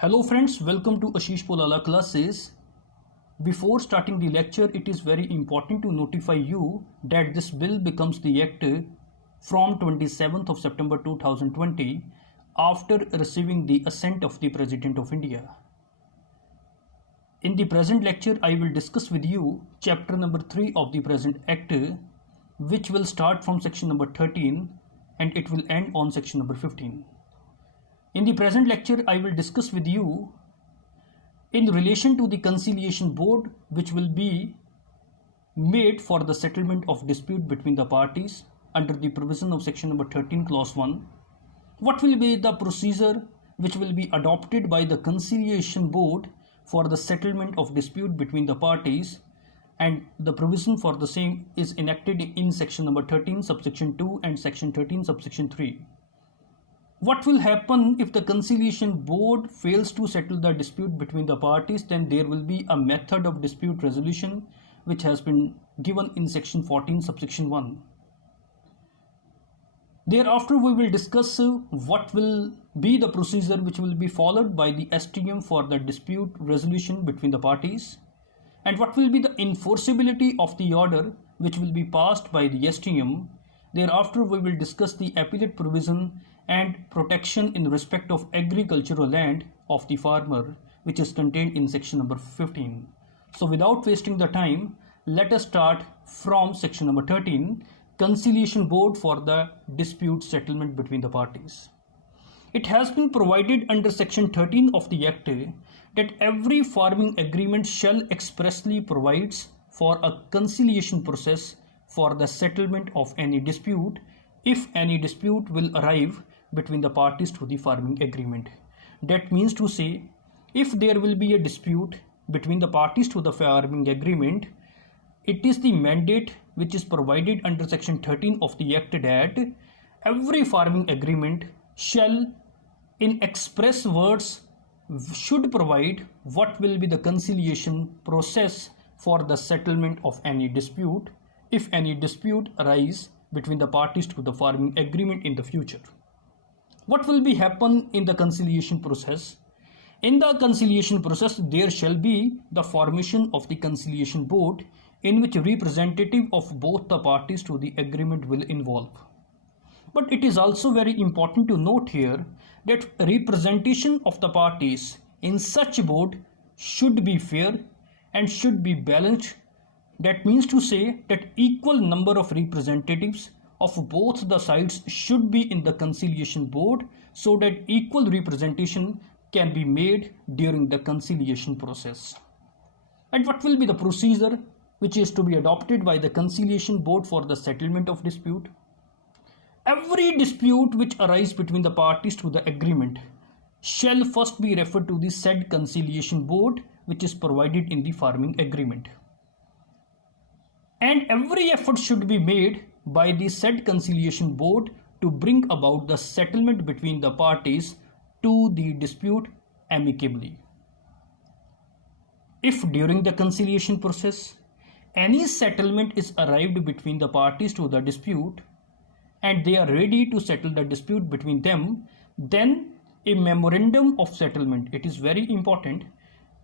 Hello friends, welcome to Ashish Polala classes. Before starting the lecture, it is very important to notify you that this bill becomes the act from 27th of September 2020 after receiving the assent of the President of India. In the present lecture, I will discuss with you chapter number 3 of the present act, which will start from section number 13 and it will end on section number 15. In the present lecture, I will discuss with you in relation to the Conciliation Board, which will be made for the settlement of dispute between the parties under the provision of section number 13 clause 1. What will be the procedure which will be adopted by the Conciliation Board for the settlement of dispute between the parties, and the provision for the same is enacted in section number 13 subsection 2 and section 13 subsection 3. What will happen if the Conciliation Board fails to settle the dispute between the parties? Then there will be a method of dispute resolution which has been given in section 14 subsection 1. Thereafter we will discuss what will be the procedure which will be followed by the STM for the dispute resolution between the parties, and what will be the enforceability of the order which will be passed by the STM. Thereafter we will discuss the appellate provision and protection in respect of agricultural land of the farmer, which is contained in section number 15. So without wasting the time, let us start from section number 13, Conciliation Board for the dispute settlement between the parties. It has been provided under section 13 of the Act that every farming agreement shall expressly provides for a conciliation process for the settlement of any dispute, if any dispute will arrive between the parties to the farming agreement. That means to say, if there will be a dispute between the parties to the farming agreement, it is the mandate which is provided under section 13 of the Act that every farming agreement shall in express words should provide what will be the conciliation process for the settlement of any dispute, if any dispute arise between the parties to the farming agreement in the future. What will be happen in the conciliation process? In the conciliation process, there shall be the formation of the Conciliation Board, in which representative of both the parties to the agreement will involve. But it is also very important to note here that representation of the parties in such a board should be fair and should be balanced. That means to say that equal number of representatives of both the sides should be in the Conciliation Board, so that equal representation can be made during the conciliation process. And what will be the procedure which is to be adopted by the Conciliation Board for the settlement of dispute? Every dispute which arises between the parties to the agreement shall first be referred to the said Conciliation Board, which is provided in the farming agreement. And every effort should be made by the said Conciliation Board to bring about the settlement between the parties to the dispute amicably. If during the conciliation process any settlement is arrived between the parties to the dispute and they are ready to settle the dispute between them, then a memorandum of settlement, it is very important.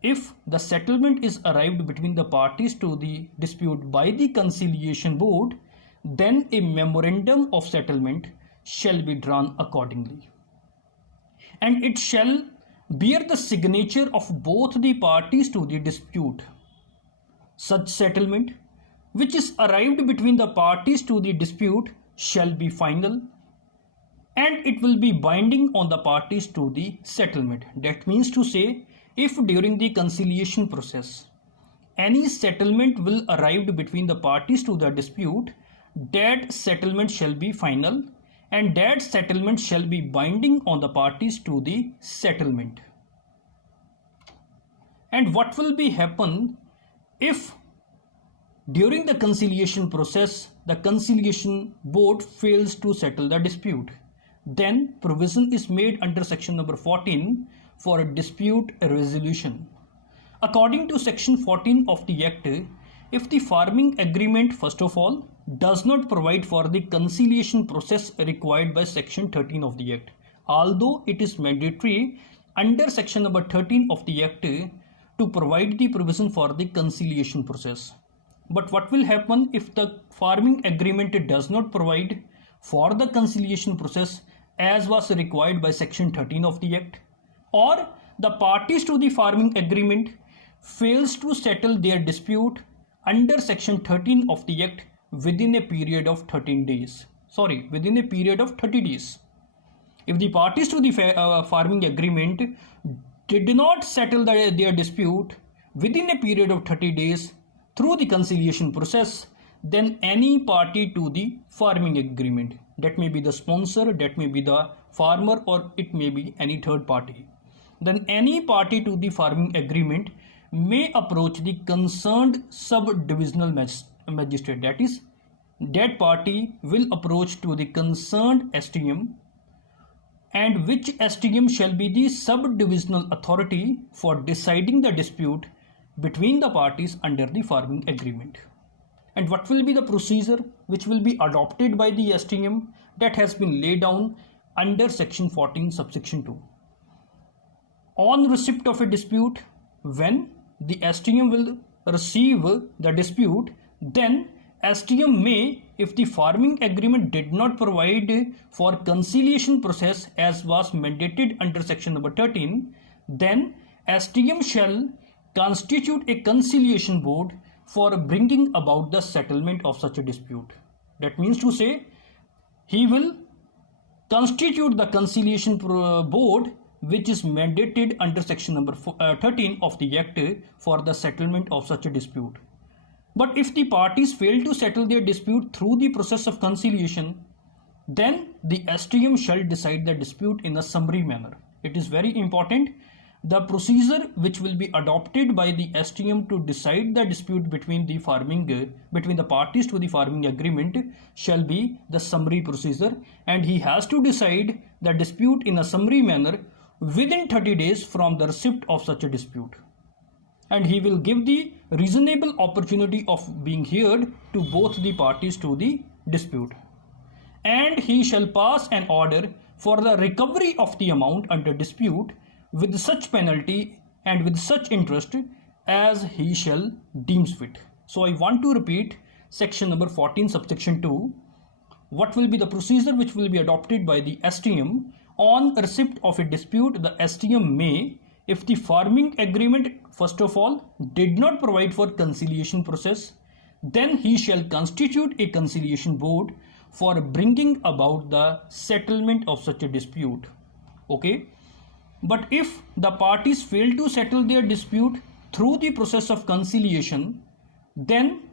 If the settlement is arrived between the parties to the dispute by the Conciliation Board, then a memorandum of settlement shall be drawn accordingly, and it shall bear the signature of both the parties to the dispute. Such settlement which is arrived between the parties to the dispute shall be final, and it will be binding on the parties to the settlement. That means to say, if during the conciliation process any settlement will arrive between the parties to the dispute, that settlement shall be final and that settlement shall be binding on the parties to the settlement. And what will be happen if during the conciliation process the Conciliation Board fails to settle the dispute? Then provision is made under section number 14 for a dispute resolution. According to section 14 of the Act, if the farming agreement first of all does not provide for the conciliation process required by section 13 of the Act, although it is mandatory under section number 13 of the Act to provide the provision for the conciliation process. But what will happen if the farming agreement does not provide for the conciliation process as was required by section 13 of the Act, or the parties to the farming agreement fails to settle their dispute under section 13 of the Act within a period of 30 days. If the parties to the farming agreement did not settle their dispute within a period of 30 days through the conciliation process, then any party to the farming agreement, that may be the sponsor, that may be the farmer, or it may be any third party, then any party to the farming agreement may approach the concerned sub-divisional magistrate. That is, that party will approach to the concerned STM, and which STM shall be the sub-divisional authority for deciding the dispute between the parties under the farming agreement. And what will be the procedure which will be adopted by the STM? That has been laid down under section 14 subsection 2. On receipt of a dispute, when the STM will receive the dispute, then STM may, if the farming agreement did not provide for conciliation process as was mandated under section number 13, then STM shall constitute a conciliation board for bringing about the settlement of such a dispute. That means to say, he will constitute the conciliation board which is mandated under section number 13 of the Act for the settlement of such a dispute. But if the parties fail to settle their dispute through the process of conciliation, then the STM shall decide the dispute in a summary manner. It is very important. The procedure which will be adopted by the STM to decide the dispute between the parties to the farming agreement shall be the summary procedure, and he has to decide the dispute in a summary manner within 30 days from the receipt of such a dispute. And he will give the reasonable opportunity of being heard to both the parties to the dispute. And he shall pass an order for the recovery of the amount under dispute with such penalty and with such interest as he shall deems fit. So I want to repeat section number 14 subsection 2. What will be the procedure which will be adopted by the STM? On receipt of a dispute, the STM may, if the farming agreement first of all did not provide for conciliation process, then he shall constitute a conciliation board for bringing about the settlement of such a dispute. Okay. But if the parties fail to settle their dispute through the process of conciliation, then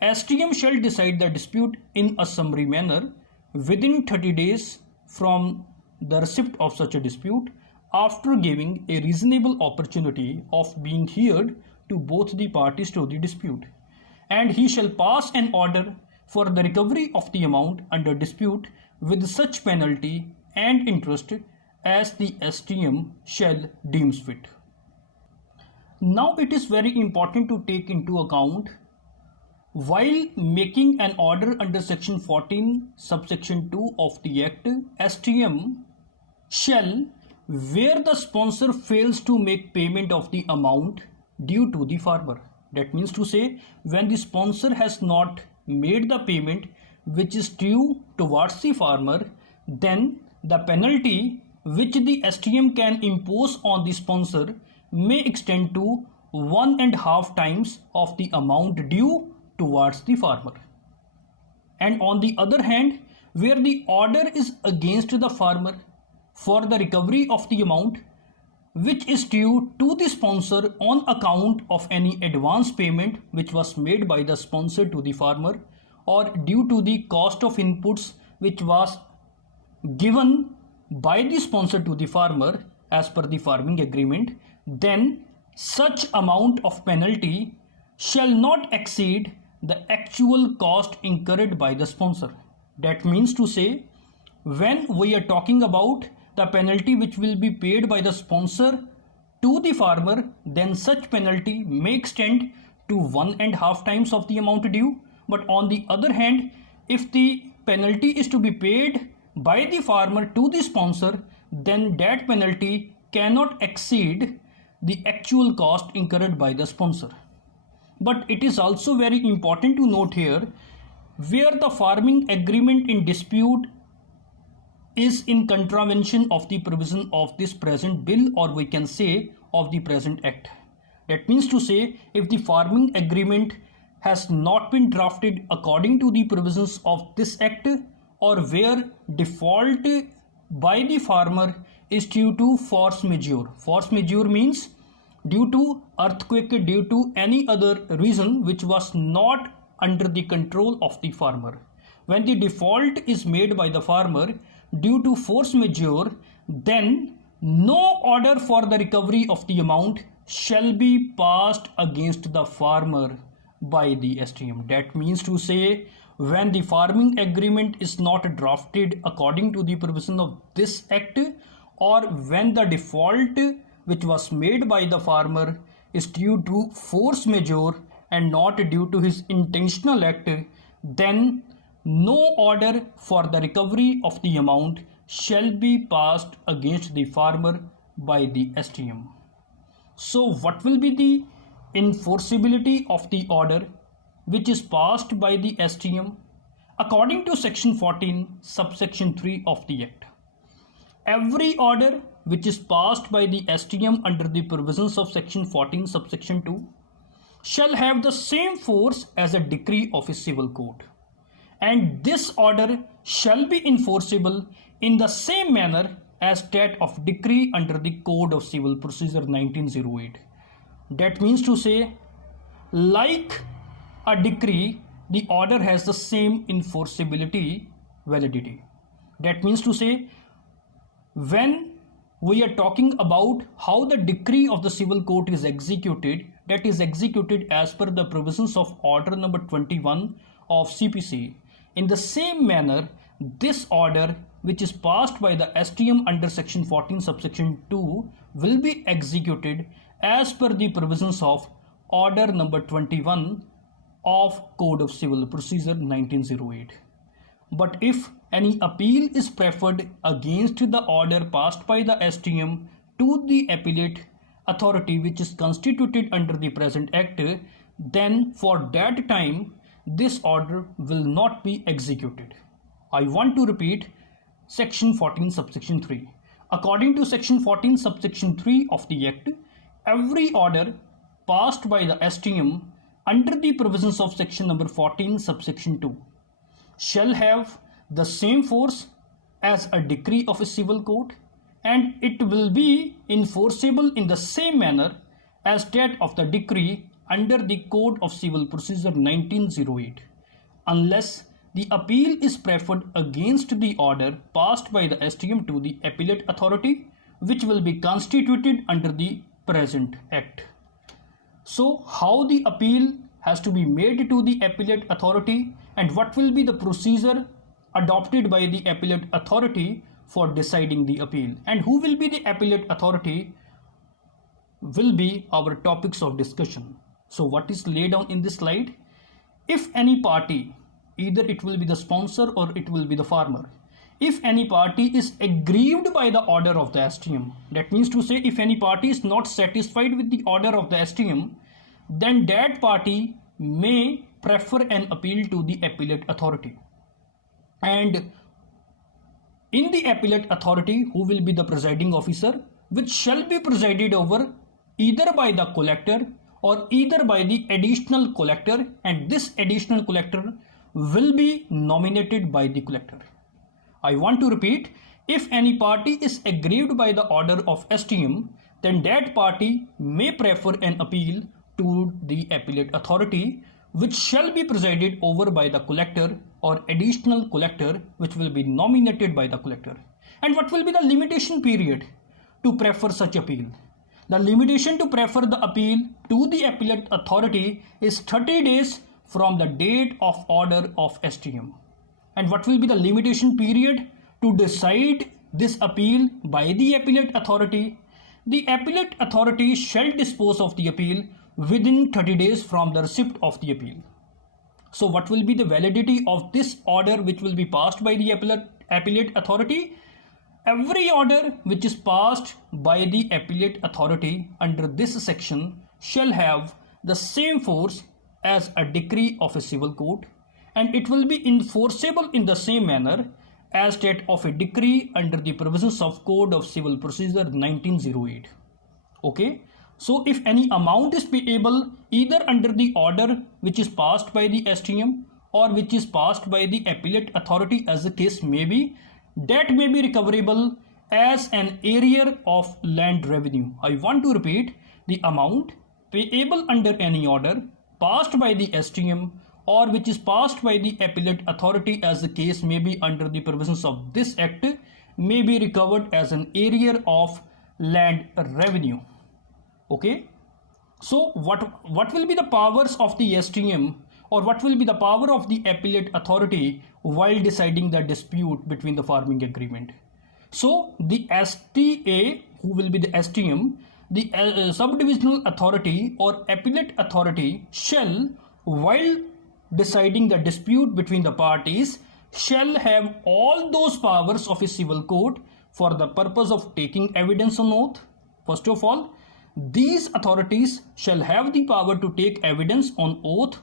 STM shall decide the dispute in a summary manner within 30 days from the receipt of such a dispute, after giving a reasonable opportunity of being heard to both the parties to the dispute. And he shall pass an order for the recovery of the amount under dispute with such penalty and interest as the STM shall deems fit. Now it is very important to take into account, while making an order under section 14 subsection 2 of the Act, STM shall, where the sponsor fails to make payment of the amount due to the farmer. That means to say, when the sponsor has not made the payment which is due towards the farmer, then the penalty which the STM can impose on the sponsor may extend to 1.5 times of the amount due towards the farmer. And on the other hand, where the order is against the farmer for the recovery of the amount which is due to the sponsor on account of any advance payment which was made by the sponsor to the farmer, or due to the cost of inputs which was given by the sponsor to the farmer as per the farming agreement, then such amount of penalty shall not exceed the actual cost incurred by the sponsor. That means to say, when we are talking about the penalty which will be paid by the sponsor to the farmer, then such penalty may extend to 1.5 times of the amount due. But on the other hand, if the penalty is to be paid by the farmer to the sponsor, then that penalty cannot exceed the actual cost incurred by the sponsor. But it is also very important to note here, where the farming agreement in dispute is in contravention of the provision of this present bill, or we can say of the present act. That means to say, if the farming agreement has not been drafted according to the provisions of this act, or where default by the farmer is due to force majeure. Force majeure means due to earthquake, due to any other reason which was not under the control of the farmer. When the default is made by the farmer due to force majeure, then no order for the recovery of the amount shall be passed against the farmer by the STM. That means to say, when the farming agreement is not drafted according to the provision of this act, or when the default which was made by the farmer is due to force majeure and not due to his intentional act, then no order for the recovery of the amount shall be passed against the farmer by the STM. So what will be the enforceability of the order which is passed by the STM? According to section 14 subsection 3 of the act, every order which is passed by the STM under the provisions of section 14 subsection 2 shall have the same force as a decree of a civil court, and this order shall be enforceable in the same manner as that of decree under the Code of Civil Procedure 1908. That means to say, like a decree, the order has the same enforceability validity. That means to say, when we are talking about how the decree of the civil court is executed, that is executed as per the provisions of order number 21 of CPC. In the same manner, this order which is passed by the STM under section 14 subsection 2 will be executed as per the provisions of order number 21 of Code of Civil Procedure 1908. But if any appeal is preferred against the order passed by the STM to the appellate authority which is constituted under the present act, then for that time this order will not be executed. I want to repeat section 14 subsection 3. According to section 14 subsection 3 of the act, every order passed by the STM under the provisions of section number 14 subsection 2 shall have the same force as a decree of a civil court, and it will be enforceable in the same manner as that of the decree under the Code of Civil Procedure 1908, unless the appeal is preferred against the order passed by the STM to the appellate authority which will be constituted under the present act. So how the appeal has to be made to the appellate authority, and what will be the procedure adopted by the appellate authority for deciding the appeal, and who will be the appellate authority will be our topics of discussion. So what is laid down in this slide? If any party, either it will be the sponsor or it will be the farmer, if any party is aggrieved by the order of the STM, that means to say, if any party is not satisfied with the order of the STM, then that party may prefer an appeal to the appellate authority. And in the appellate authority, who will be the presiding officer, which shall be presided over either by the collector or either by the additional collector, and this additional collector will be nominated by the collector. I want to repeat, if any party is aggrieved by the order of STM, then that party may prefer an appeal to the appellate authority, which shall be presided over by the collector or additional collector, which will be nominated by the collector. And what will be the limitation period to prefer such appeal? The limitation to prefer the appeal to the appellate authority is 30 days from the date of order of STM. And what will be the limitation period to decide this appeal by the appellate authority? The appellate authority shall dispose of the appeal within 30 days from the receipt of the appeal. So what will be the validity of this order which will be passed by the appellate authority? Every order which is passed by the appellate authority under this section shall have the same force as a decree of a civil court, and it will be enforceable in the same manner as that of a decree under the provisions of Code of Civil Procedure 1908. Okay, so if any amount is payable either under the order which is passed by the STM or which is passed by the appellate authority, as the case may be, that may be recoverable as an arrear of land revenue. I want to repeat, the amount payable under any order passed by the STM or which is passed by the appellate authority, as the case may be under the provisions of this act, may be recovered as an arrear of land revenue. Okay, so what will be the powers of the STM, or what will be the power of the appellate authority while deciding the dispute between the farming agreement? So the STA, who will be the STM, the subdivisional authority or appellate authority, shall, while deciding the dispute between the parties, shall have all those powers of a civil court for the purpose of taking evidence on oath. First of all, these authorities shall have the power to take evidence on oath.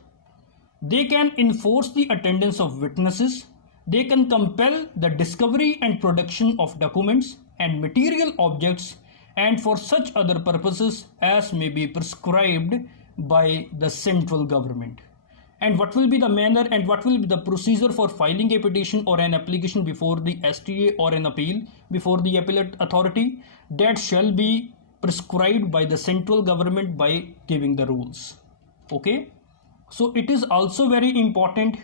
They can enforce the attendance of witnesses. They can compel the discovery and production of documents and material objects, and for such other purposes as may be prescribed by the central government. And what will be the manner and what will be the procedure for filing a petition or an application before the STA or an appeal before the appellate authority? That shall be prescribed by the central government by giving the rules. Okay, so it is also very important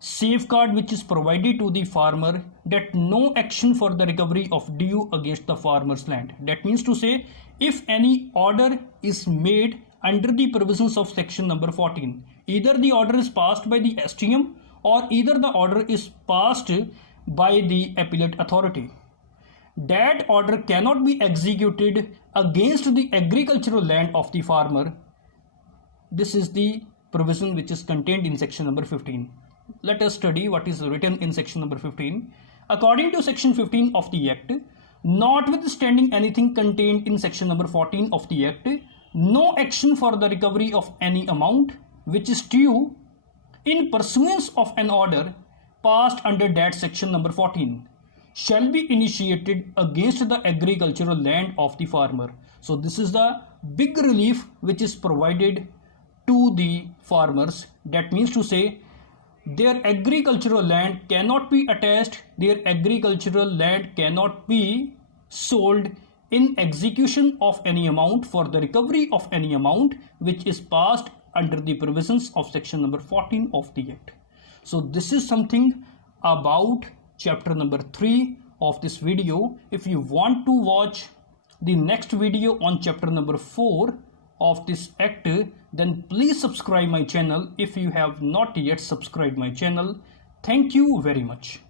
safeguard which is provided to the farmer, that no action for the recovery of due against the farmer's land. That means to say, if any order is made under the provisions of section number 14, either the order is passed by the STM or either the order is passed by the appellate authority, that order cannot be executed against the agricultural land of the farmer. This is the provision which is contained in section number 15. Let us study what is written in section number 15. According to section 15 of the Act, notwithstanding anything contained in section number 14 of the Act, no action for the recovery of any amount which is due in pursuance of an order passed under that section number 14 shall be initiated against the agricultural land of the farmer. So this is the big relief which is provided to the farmers. That means to say, their agricultural land cannot be attached, their agricultural land cannot be sold in execution of any amount for the recovery of any amount which is passed under the provisions of section number 14 of the Act. So this is something about chapter number 3 of this video. If you want to watch the next video on chapter number 4 of this Act, then please subscribe my channel if you have not yet subscribed my channel. Thank you very much.